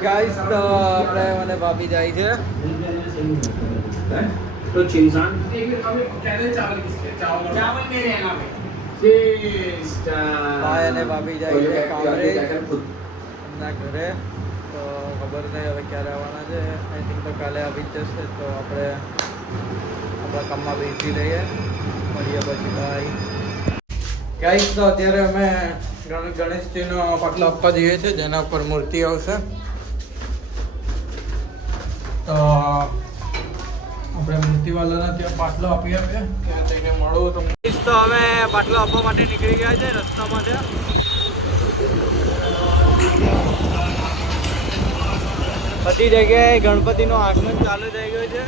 Guys તો આપણે મને ભાભી જાય છે तो इंसान चावल मेरे यहाँ पे ભાઈ અને ભાભી જાય છે કામરેજ એમના ઘરે તો ખબર નહીં હવે ક્યારે આવવાના છે આઈ થિંક તો કાલે આવી જ જશે તો આપણે આપણા કામમાં બેસી રહીએ મળીએ પછી બાય ગાઈસ તો અત્યારે અમે ગણેશજીનો પાટલો આપવા જઈએ છીએ જેના ઉપર મૂર્તિ આવશે તો આપણે મૂર્તિવાલાના ત્યાં પાટલો આપી આપીએ ત્યાં જઈને મળવું તો અમે પાટલો આપવા માટે નીકળી ગયા છે રસ્તામાં છે બધી જગ્યાએ ગણપતિનું આગમન ચાલુ થઈ ગયું છે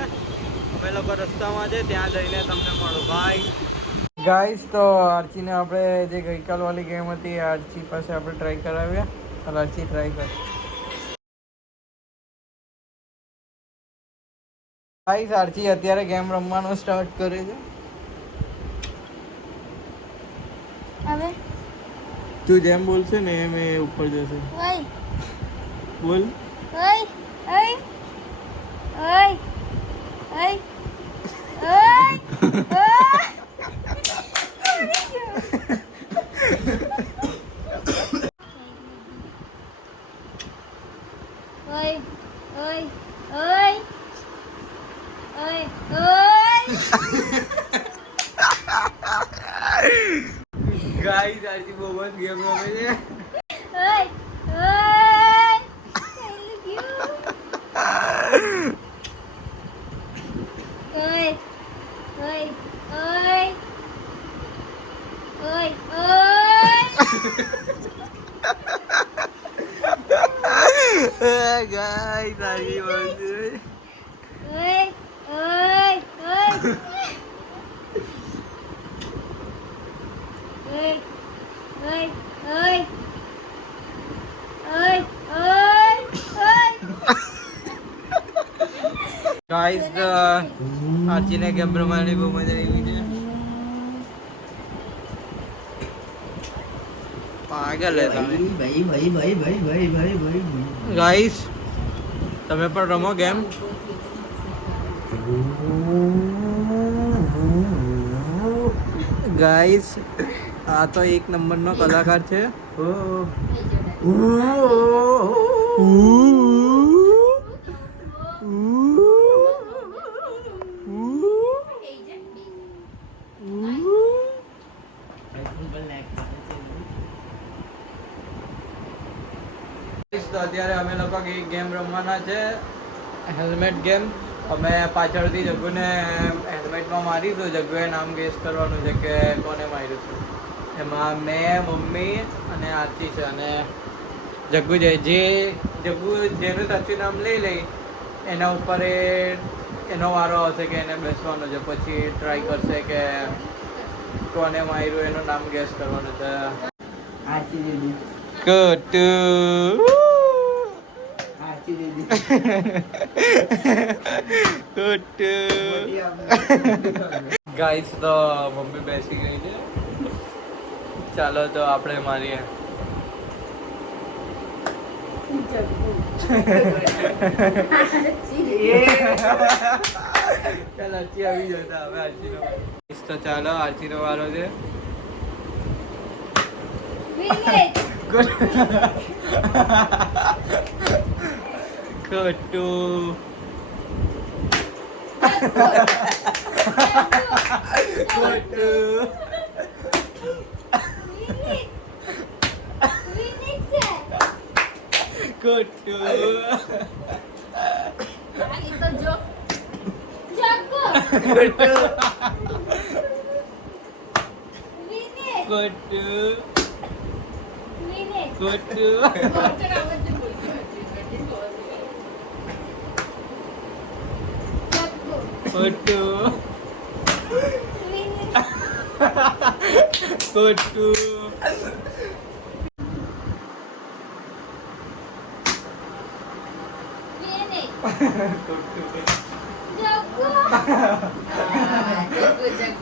અમે લોકો રસ્તામાં છે ત્યાં જઈને તમને મળો બાય ગાઈસ તો આર્ચીને આપણે જે ગઈકાલ વાળી ગેમ હતી આર્ચી પાસે આપણે ટ્રાય કરાવીએ ચાલો આર્ચી ટ્રાય કર ગાઈસ આર્ચી અત્યારે ગેમ રમવાનું સ્ટાર્ટ કરે છે હવે તું જેમ બોલશે ને એમ એ ઉપર જશે ઓય બોલ ઓય ઓય ઓય ઓય ઓય ઓય ઓય ઓય ઓય ગાઈસ આર્ચી બહુ મસ્ત ગેમ રમે છે ઓય ઓય ખેલી ગયું ઓય ઓય ઓય ઓય ઓય ગાઈસ આર્ચી બોલશે ઓય ઓય ઓય ઓય ઓય ઓય ઓય ઓય ગાઈસ આર્ચીને ગેમ રમવાની બહુ મજા આવી છે પાગલ હે તમે ગાઈસ તમે પણ રમો ગેમ ગાઈસ આ તો એક નંબરનો કલાકાર છે તો અત્યારે અમે લોકો એક ગેમ રમવાના છે હેલ્મેટ ગેમ અમે પાછળથી જગ્ગુને હેલ્મેટમાં મારીશું જગ્ગુએ નામ ગેસ કરવાનું છે કે કોને માર્યું છે એમાં મેં મમ્મી અને આરતી છે અને જગ્ગુ જે જેનું સાચું નામ લઈ લઈ એના ઉપર એનો વારો આવશે કે એને બેસવાનો છે પછી ટ્રાય કરશે કે કોને માર્યું એનું નામ ગેસ કરવાનું છે કટુ ગાઈસ તો મમ્મી બેસી ગઈ છે ચાલો તો આપણે મારીએ ચાલો આરચી આવી જતા હવે આરચીનો તો ચાલો આરચીનો વારો છે ખોટું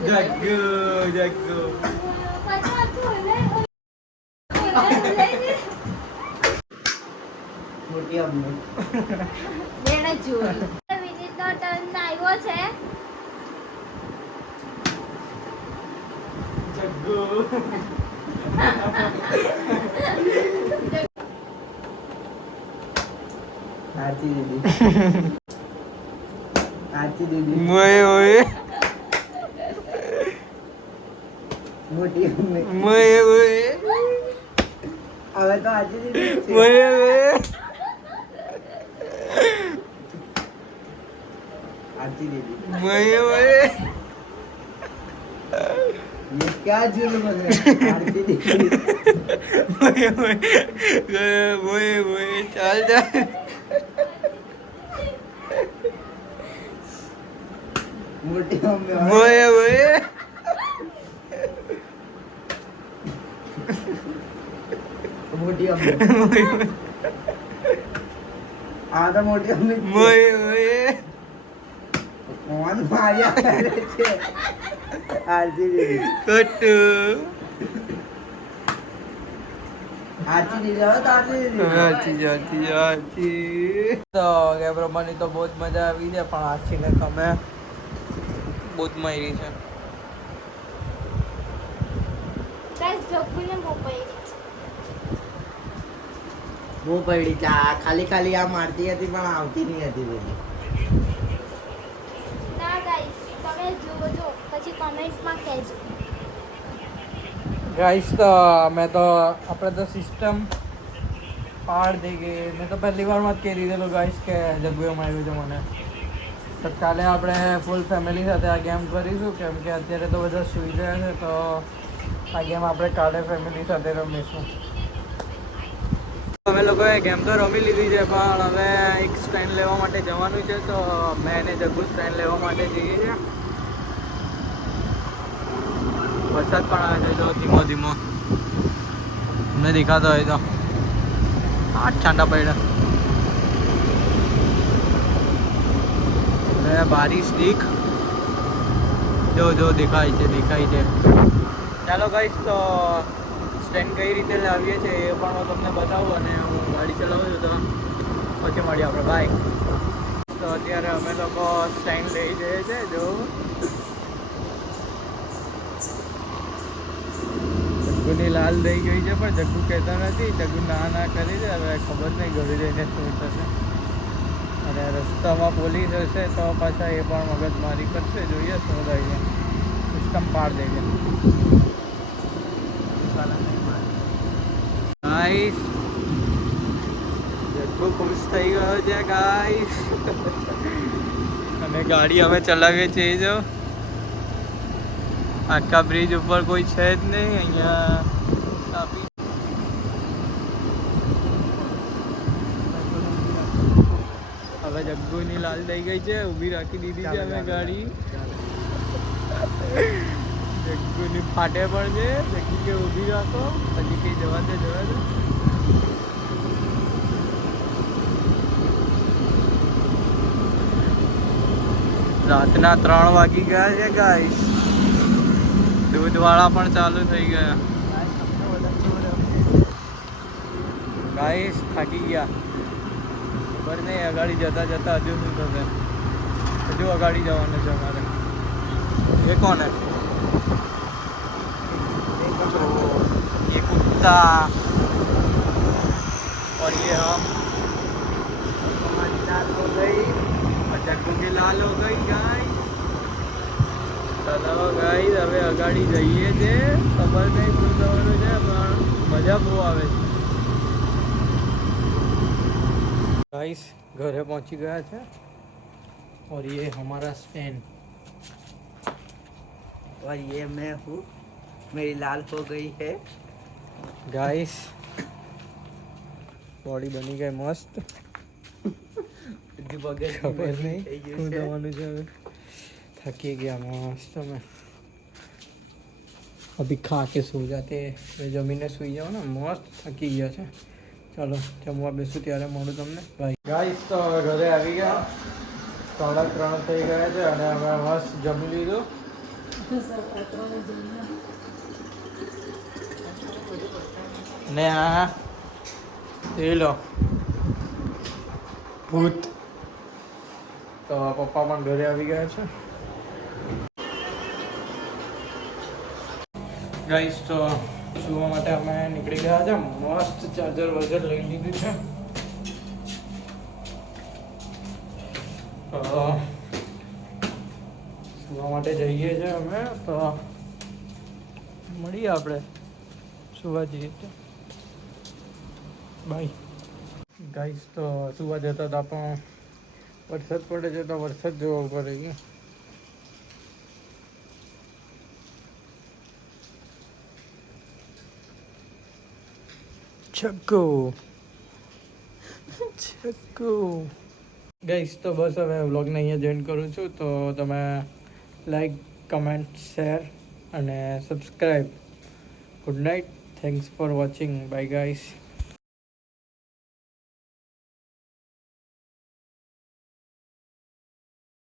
જગ્ગુ જગ્ગુ મોટી અમને વિનીતનો ટર્ન આવ્યો છે. જગ્ગુ આરતી દીદી આરતી દીદી મોય મોય મોટી અમને મોય મોય હવે તો આરતી દીદી જ છે. મોય મોય आरती दीदी મોય મોય ये क्या जुल्म है आरती दीदी મોય મોય મોય ચાલ ચાલ मोटी मम्मी મોય મોય मोटी मम्मी आ तो मोटी मम्मी મોય મોય कौन मारिया करे छे आरती दीदी કટુ आरती दीदी आओ तो आरती दीदी હાચી તો કે પ્રમાણે તો બહુ જ મજા આવી છે પણ આશીને તમે બહુ જ મારી છે ગાઈસ જગ્ગુને મોબાઈલ હું પડી ચા ખાલી ખાલી આ મારતી હતી પણ આવતી નહીં હતી બધી ના ગાઈસ તમે જોજો પછી કમેન્ટ્સમાં કહેજો. ગાઈસ તો મેં તો આપણે તો સિસ્ટમ પાડ દઈ ગઈ મેં તો પહેલી વારમાં જ કહી દીધેલું ગાઈસ કે જગ્ગુએ માર્યું છે મને તો કાલે આપણે ફૂલ ફેમિલી સાથે આ ગેમ કરીશું કેમ કે અત્યારે તો બધા સૂઈ ગયા છે તો આ ગેમ આપણે કાલે ફેમિલી સાથે રમીશું અમે લોકોએ ગેમ તો રમી લીધી છે પણ હવે એક સ્ટેન્ડ લેવા માટે જવાનું છે તો મેં અને જગ્ગુ સ્ટેન્ડ લેવા માટે જઈએ છીએ વરસાદ પણ આવે છે જો ધીમો ધીમો તમને દેખાતો હોય તો આ ઠંડા પડ્યા બારીશ દીખ જો જો દેખાય છે ચાલો ગાઈસ તો સ્ટેન્ડ કઈ રીતે લાવીએ છીએ એ પણ હું તમને બતાવું અને હું ગાડી ચલાવું છું તો પછી મળીએ આપણે બાય તો અત્યારે અમે લોકો સ્ટેન્ડ લઈ જઈએ છીએ જો જગ્ગુની લાલ થઈ ગઈ છે પણ જગ્ગુ કહેતો નથી જગ્ગુ ના કરી દે હવે ખબર નહીં ઘરે જઈને શું થશે અને રસ્તામાં પોલીસ હશે તો પાછા એ પણ મગજમારી કરશે જોઈએ શું થાય છે સિસ્ટમ પાડ દે છે ગાઈસ જગ્ગુ ખુશ થઈ ગયો છે ગાઈસ અને ગાડી અમે ચલાવીએ છીએ જો આખા બ્રિજ ઉપર કોઈ છે જ નહીં અહીંયા હવે જગ્ગુની લાલ થઈ ગઈ છે ઊભી રાખી દીધી છે અમે ગાડી જગ્ગુની ફાટે પણ છે જગ્ગુ કે ઊભી રાખો પછી કઈ જવા દે રાતના 3 વાગી ગયા છે ગાઈસ દૂધવાળા પણ ચાલુ થઈ ગયા ગાઈસ થાકી ગયા ખબર નહીં અગાડી જતા જતા હજુ શું થશે હજુ અગાડી જવાનું છે અમારે ये कौन है ये कुत्ता और ये हम हमारी लाल हो गई और जग्गू की लाल हो गई गाइस ચલો ગાઈસ હવે અગાડી જઈએ છે ખબર નહીં શું થવાનું છે પણ મજા બહુ આવે છે गाइस घरे पहुंची गया है और ये हमारा स्टैंड और ये मैं हूँ मेरी लाल हो गई है गाइस बॉडी बनी गई मस्त खबर नहीं શું થવાનું છે હવે थकी गया मस्त में अभी खा के सो जाते हैं जमीन ने सुई जाओ ना मस्त थकी गया છે ચાલો જમવા બેસું ત્યારે મળું તમને ભાઈ ગાઈસ તો ઘરે આવી ગયા 3:30 થઈ ગયા છે અને અમે મસ્ત જમી લીધું ને આ એ લો ભૂત તો પપ્પા પણ ઘરે આવી ગયા છે ગાઈસ તો સુવા માટે અમે નીકળી ગયા છે મસ્ત ચાર્જર વર્જર લઈ લીધું છે તો સુવા માટે જઈએ છીએ અમે તો મળીએ આપણે સુવા જઈએ તો બાય ગાઈસ તો સુવા જતા હતા પણ વરસાદ પડે છે તો વરસાદ જોવો પડે છે છક્કો ગાઈસ તો બસ હવે વ્લોગને અહીંયા જોઈન કરું છું તો તમે લાઈક કમેન્ટ શેર અને subscribe good night thanks for watching bye guys